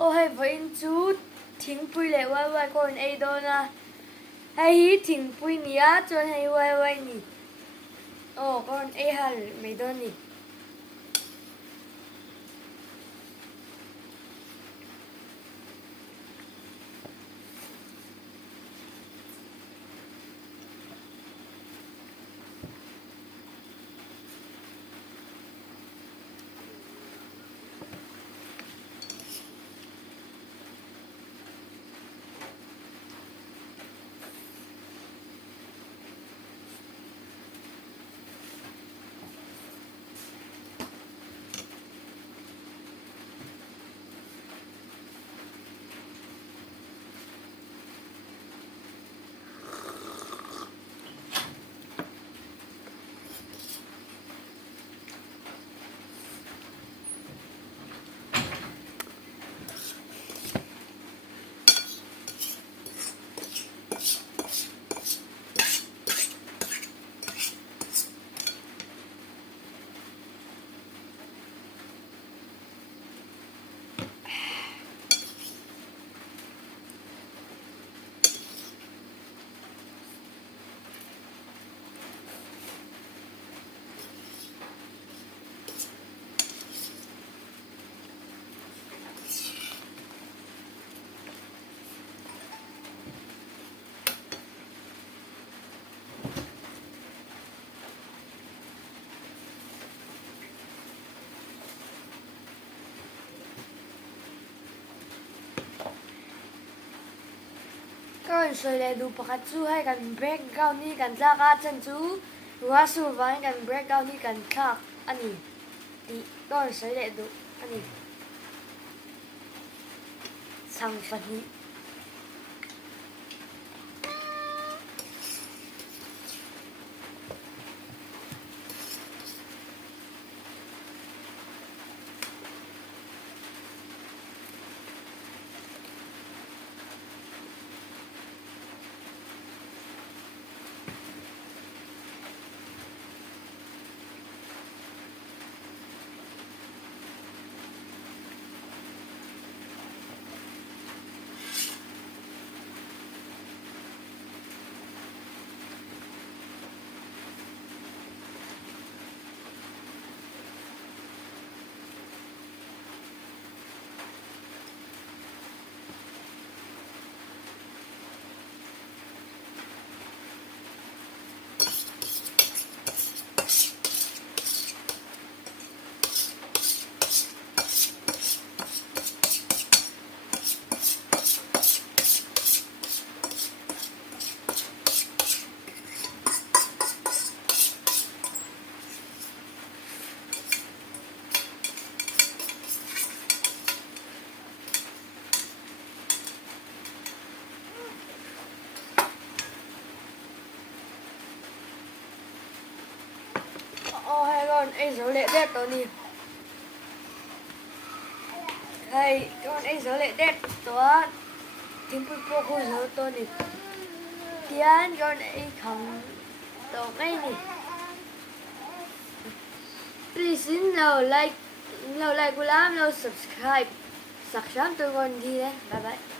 ô hay với chú thính bùi lệ quay quay con ấy đó na hay thính bùi nia cho hay quay quay nì ô con ấy hal mấy đó nì con soi lệ đủ bạc chú hay cần break gạo ni cần ra cá chân chú hóa su vàng cần break gạo ni cần khác anh nhỉ đi con soi lệ đủ anh nhỉ sang phần nhỉ ô hay con ấy số lệ đẹp đó nè hay con ấy số lệ đẹp đó tiếng bùi bùi khu số tôi nè tiếng con ấy không đó ngay nè please lâu like của làm lâu subscribe sạc sáng tôi còn đi đấy bye bye